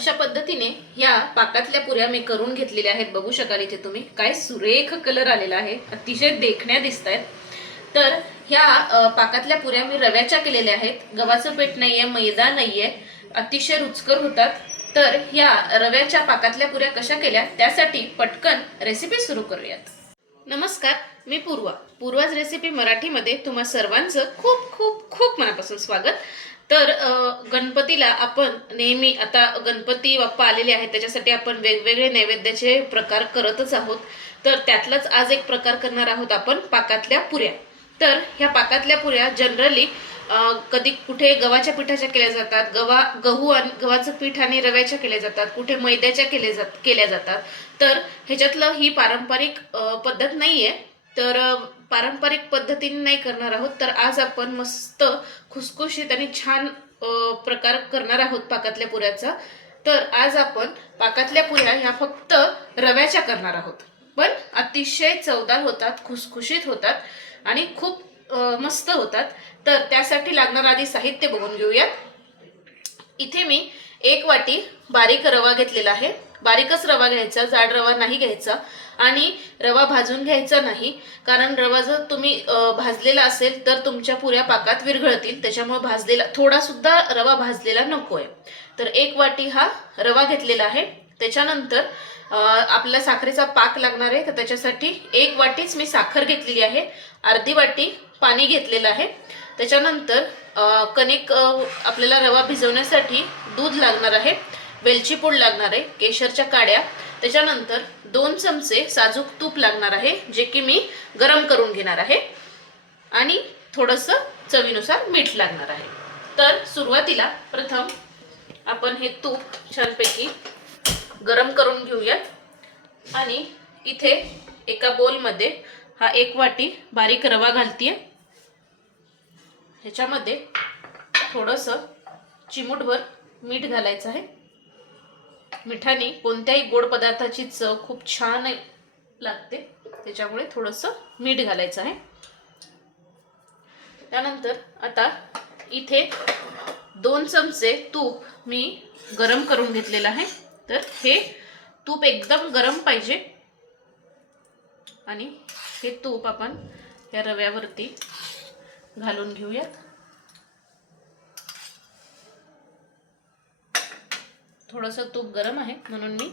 अशा पद्धतीने ह्या पाकातल्या पुऱ्या मी करून घेतलेल्या आहेत. बघू शकाल इथे तुम्ही. काय सुरेख कलर आलेला आहे. अतिशय देखण्या दिसत आहेत तर ह्या पाकातल्या पुऱ्या मी रव्याच्या केलेल्या आहेत. गव्हाचं पीठ नाहीये मैदा नाहीये. अतिशय रुचकर होतात. तर ह्या रव्याच्या पाकातल्या पुऱ्या कशा केल्या? त्यासाठी पटकन रेसिपी सुरू करूयात. नमस्कार मी पूर्वा. पूर्वाज रेसिपी मराठीमध्ये तुम्हा सर्वांचं खूप खूप खूप मनापासून स्वागत. तर गणपतीला आपण नेहमी आता गणपती बाप्पा आलेले आहेत त्याच्यासाठी आपण वेगवेगळे नैवेद्याचे प्रकार करतच आहोत. तर त्यातलाच आज एक प्रकार करणार आहोत आपण पाकातल्या पुऱ्या. तर ह्या पाकातल्या पुऱ्या जनरली कधी कुठे गव्हाच्या पिठाच्या केल्या जातात गव्हा गहू आणि गव्हाचं पीठ आणि रव्याच्या केल्या जातात कुठे मैद्याच्या केल्या जात केल्या जातात. तर ह्याच्यातलं ही पारंपरिक पद्धत नाही आहे तर पारंपरिक पद्धतीने नाही करणार आहोत. तर आज आपण मस्त खुसखुशीत आणि छान प्रकार करणार आहोत पाकातल्या पुऱ्याचा. तर आज आपण पाकातल्या पुऱ्या ह्या फक्त रव्याच्या करणार आहोत. पण अतिशय चवदार होतात खुसखुशीत होतात आणि खूप मस्त होतात. तर त्यासाठी लागणार आधी साहित्य बघून घेऊयात. इथे मी एक वाटी बारीक रवा घेतलेला आहे. बारीकच रवा घ्यायचा जाड रवा नाही घ्यायचा आणि रवा भाजून घ्यायचा नाही. कारण रवा जर तुम्ही भाजलेला असेल तर तुमच्या पुऱ्या पाकात विरघळतील. त्याच्यामुळे भाजलेला थोडासुद्धा रवा भाजलेला नको आहे तर एक वाटी हा रवा घेतलेला आहे. त्याच्यानंतर आपला साखरेचा पाक लागणार आहे. तर त्याच्यासाठी एक वाटीच मी साखर घेतलेली आहे. अर्धी वाटी पाणी घेतलेलं आहे. त्याच्यानंतर कणिक आपल्याला रवा भिजवण्यासाठी दूध लागणार आहे. वेलची पूड लागणार आहे केशरच्या काड्या. त्याच्यानंतर दोन चमचे साजूक तूप लागणार आहे जे की मी गरम करून घेणार आहे. आणि थोडंसं चवीनुसार मीठ लागणार आहे. तर सुरुवातीला प्रथम आपण हे तूप छानपैकी गरम करून घेऊयात. आणि इथे एका बोलमध्ये हा एक वाटी बारीक रवा घालतीये. ह्याच्यामध्ये थोडंसं चिमूटभर मीठ घालायचं आहे. मिठाने कोणत्याही गोड पदार्थाची चव खूप छान लागते. त्याच्यामुळे थोडंसं मीठ घालायचं आहे. त्यानंतर आता इथे दोन चमचे तूप मी गरम करून घेतलेलं आहे. तर हे तूप एकदम गरम पाहिजे. आणि हे तूप आपण या रव्यावरती घालून घेऊयात. थोडंसं तूप गरम आहे म्हणून मी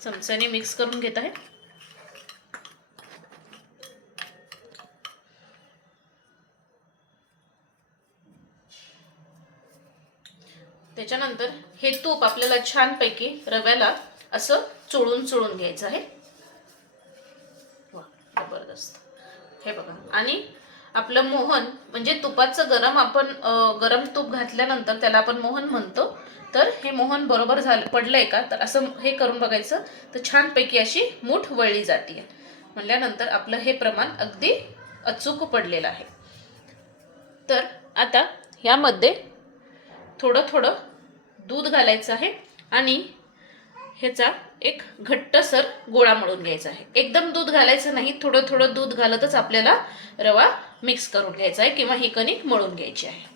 चमच्याने मिक्स करून घेत आहे. त्याच्यानंतर हे तूप आपल्याला छानपैकी रव्याला असं चोळून चोळून घ्यायचं आहे. वा जबरदस्त. हे बघा. आणि आपलं मोहन म्हणजे तुपाचं गरम आपण गरम तूप घातल्यानंतर त्याला आपण मोहन म्हणतो. तर हे मोहन बरोबर झालं पडलंय का? तर असं हे करून बघायचं. तर छानपैकी अशी मूठ वळली जाते. म्हणल्यानंतर आपलं हे प्रमाण अगदी अचूक पडलेलं आहे. तर आता ह्यामध्ये थोडं थोडं दूध घालायचं आहे आणि ह्याचा एक घट्टसर गोळा मळून घ्यायचा आहे. एकदम दूध घालायचं नाही थोडं थोडं दूध घालतच आपल्याला रवा मिक्स करून घ्यायचा आहे किंवा ही कणिक मळून घ्यायची आहे.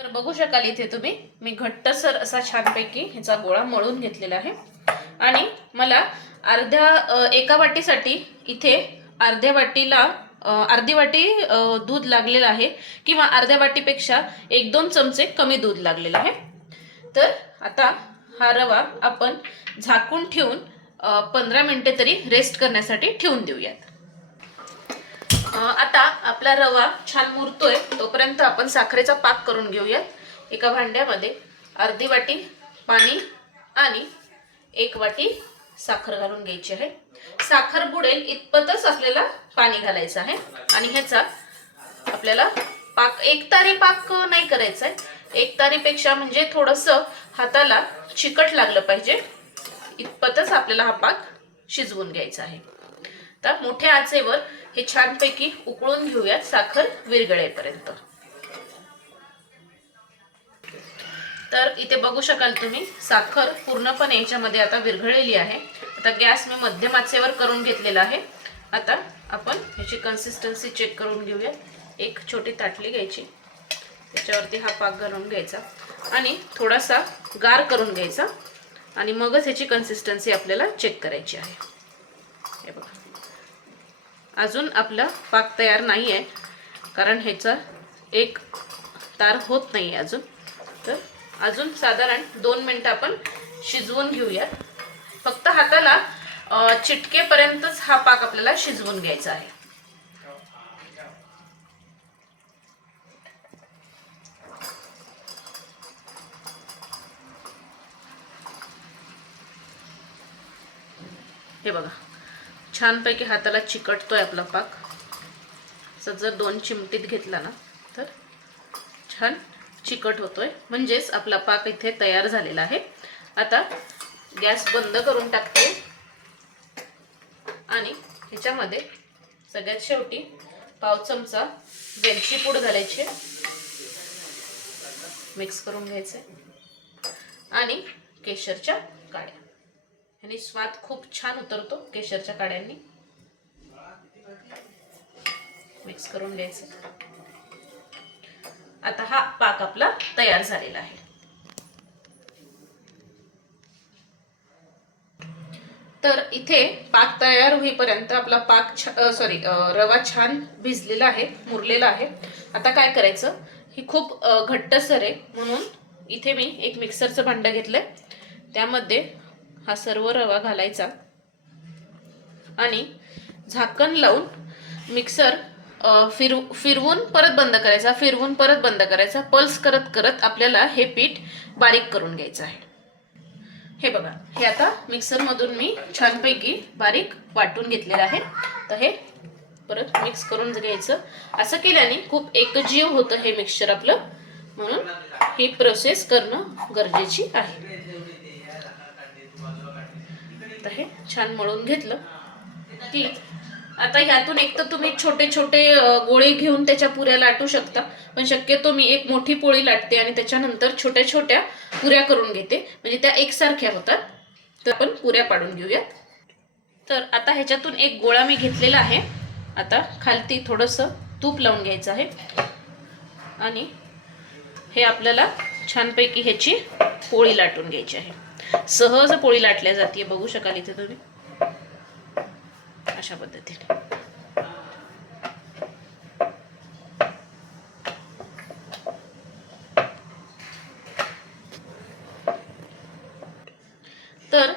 तर बघू शकाल इथे तुम्ही मी घट्टसर असा छानपैकी ह्याचा गोळा मळून घेतलेला आहे. आणि मला अर्ध्या एका वाटीसाठी इथे अर्ध्या वाटीला अर्धी वाटी दूध लागलेलं आहे किंवा अर्ध्या वाटीपेक्षा एक दोन चमचे कमी दूध लागलेलं आहे. तर आता हा रवा आपण झाकून ठेवून पंधरा मिनिटे तरी रेस्ट करण्यासाठी ठेवून देऊयात. आता आपला रवा छान मुरतोय तोपर्यंत आपण साखरेचा पाक करून घेऊयात. एका भांड्यामध्ये अर्धी वाटी पाणी आणि एक वाटी साखर घालून घ्यायची आहे. साखर बुडेल इतपतच आपल्याला पाणी घालायचं आहे. आणि ह्याचा आपल्याला पाक एक तारी पाक नाही करायचा आहे एक तारीपेक्षा म्हणजे थोडंसं हाताला चिकट लागलं पाहिजे. इतपतच आपल्याला हा पाक शिजवून घ्यायचा आहे. तर मोठ्या आचेवर हे छानपैकी उकळून घेऊयात साखर विरघळेपर्यंत. तर इथे बघू शकाल तुम्ही साखर पूर्णपणे याच्यामध्ये आता विरघळलेली आहे. आता गॅस मी मध्यम आचेवर करून घेतलेला आहे. आता आपण ह्याची कन्सिस्टन्सी चेक करून घेऊया एक छोटी ताटली घ्यायची. त्याच्यावरती हा पाक घालून घ्यायचा. आणि थोडासा गार करून घ्यायचा. आणि मगच ह्याची कन्सिस्टन्सी आपल्याला चेक करायची आहे. हे बघा. अजून आपलं पाक तयार नाही आहे कारण ह्याचा एक तार होत नाही आहे अजून. तर अजून साधारण दोन मिनटं आपण शिजवून घेऊयात फक्त हाताला चिटकेपर्यंतच हा पाक आपल्याला शिजवून घ्यायचा आहे. हे बघा. छानपैकी हाताला चिकटतोय आपला पाक. असं जर दोन चिमटीत घेतला ना तर छान चिकट होतोय. म्हणजेच आपला पाक इथे तयार झालेला आहे. आता गॅस बंद करून टाकते. आणि ह्याच्यामध्ये सगळ्यात शेवटी पाव चमचा वेलची पूड घालायची. मिक्स करून घ्यायचे. आणि केशरच्या काड्या. आणि स्वाद खूप छान उतरतो केशरच्या काड्यांनी. मिक्स करून द्यायचं आता हा पाक आपला तयार झालेला आहे. तर इथे पाक तयार होईपर्यंत आपला पाक सॉरी रवा छान भिजलेला आहे मुरलेला आहे. आता काय करायचं? ही खूप घट्टसर आहे म्हणून इथे मी एक मिक्सरचं भांडं घेतलंय. त्यामध्ये हा सर्व रवा घालायचा. आणि झाकण लावून मिक्सर फिरव फिरवून परत बंद करायचा. फिरवून परत बंद करायचा. पल्स करत करत आपल्याला हे पीठ बारीक करून घ्यायचं आहे. हे बघा हे आता मिक्सरमधून मी छानपैकी बारीक वाटून घेतलेलं आहे. तर हे परत मिक्स करून घ्यायचं. असं केल्याने खूप एकजीव होतं हे मिक्सचर आपलं. म्हणून ही प्रोसेस करणं गरजेची आहे. तर हे छान मळून घेतलं. की आता ह्यातून एक तर तुम्ही छोटे छोटे गोळे घेऊन त्याच्या पुऱ्या लाटू शकता. पण शक्यतो मी एक मोठी पोळी लाटते आणि त्याच्यानंतर छोट्या छोट्या पुऱ्या करून घेते. म्हणजे त्या एकसारख्या होतात. तर आपण पुऱ्या पाडून घेऊयात. तर आता ह्याच्यातून एक गोळा मी घेतलेला आहे. आता खालती थोडंसं तूप लावून घ्यायचं आहे. आणि हे आपल्याला छानपैकी ह्याची पोळी लाटून घ्यायची आहे. सहज पोळी लाटल्या जाते बघू शकाल इथे तुम्ही? अशा पद्धतीने. तर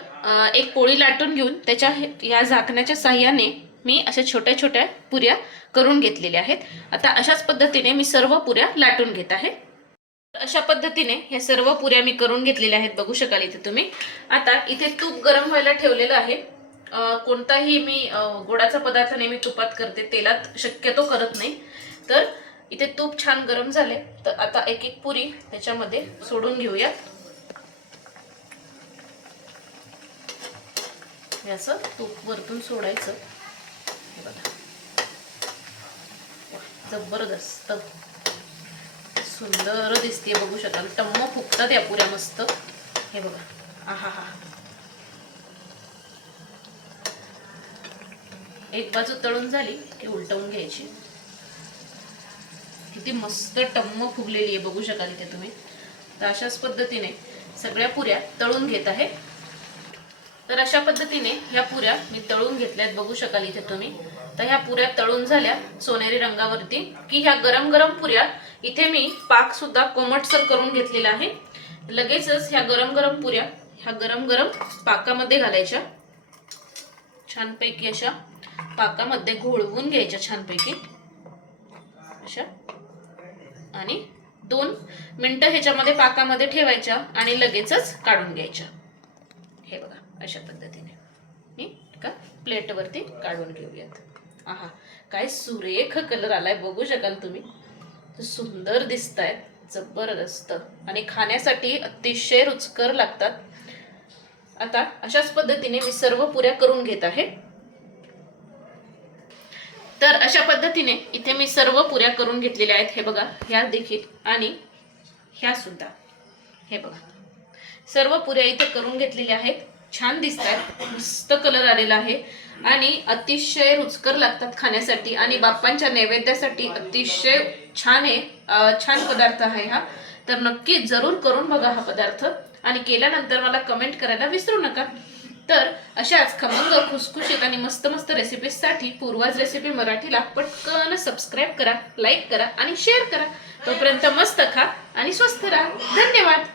एक पोळी लाटून घेऊन त्याच्या या झाकण्याच्या साह्याने मी अशा छोट्या छोट्या पुऱ्या करून घेतलेल्या आहेत. आता अशाच पद्धतीने मी सर्व पुऱ्या लाटून घेत आहे. अशा पद्धतीने ह्या सर्व पुऱ्या मी करून घेतलेल्या आहेत. बघू शकाल इथे तुम्ही. आता इथे तूप गरम व्हायला ठेवलेलं आहे. कोणताही मी गोडाचा पदार्थ नेहमी तुपात करते. तेलात शक्यतो करत नाही. तर इथे तूप छान गरम झाले. तर आता एक एक पुरी त्याच्यामध्ये सोडून घेऊया. असं तूप वरतून सोडायचं. बघा. जबरदस्त. सुंदर दिसते बघू शकाल टम्म फुगतात या पुऱ्या मस्त. हे बघा. आहा हा एक बाजू तळून झाली की उलटवून घ्यायची. किती मस्त टम्म फुगलेली आहे बघू शकाल इथे तुम्ही. तर अशाच पद्धतीने सगळ्या पुऱ्या तळून घेत आहे. तर अशा पद्धतीने ह्या पुऱ्या मी तळून घेतल्यात बघू शकाल इथे तुम्ही. तर ह्या पुऱ्या तळून झाल्या सोनेरी रंगावरती की ह्या गरम गरम पुऱ्या इथे मी पाक सुद्धा कोमटसर करून घेतलेला आहे. लगेचच ह्या गरम गरम पुऱ्या ह्या गरम गरम पाकामध्ये घालायच्या. छानपैकी अशा पाकामध्ये घोळवून घ्यायच्या छानपैकी. अशा. आणि दोन मिनटं ह्याच्यामध्ये पाकामध्ये ठेवायच्या आणि लगेचच काढून घ्यायच्या. हे बघा अशा पद्धतीने. मी एका प्लेटवरती काढून घेऊयात. आहा काय सुरेख कलर आलाय बघू शकाल तुम्ही. सुंदर दिसत आहेत जबरदस्त. आणि खाण्यासाठी अतिशय रुचकर लागतात. आता अशाच पद्धतीने मी सर्व पुऱ्या करून घेत आहे. तर अशा पद्धतीने इथे मी सर्व पुऱ्या करून घेतलेल्या आहेत हे बघा ह्या देखील आणि ह्या सुद्धा. हे बघा. सर्व पुऱ्या इथे करून घेतलेल्या आहेत. छान दिसत आहेत मस्त कलर आलेला आहे. आणि अतिशय रुचकर लागतात खाण्यासाठी आणि बाप्पांच्या नैवेद्यासाठी अतिशय छान आहे छान पदार्थ आहे हा. तर नक्की जरूर करून बघा हा पदार्थ. आणि केल्यानंतर मला कमेंट करायला विसरू नका. तर अशाच खमंग खुसखुशीत आणि मस्त मस्त रेसिपीजसाठी पूर्वाज रेसिपी मराठीला पटकन सबस्क्राईब करा लाईक करा आणि शेअर करा. तोपर्यंत मस्त खा आणि स्वस्त राहा. धन्यवाद.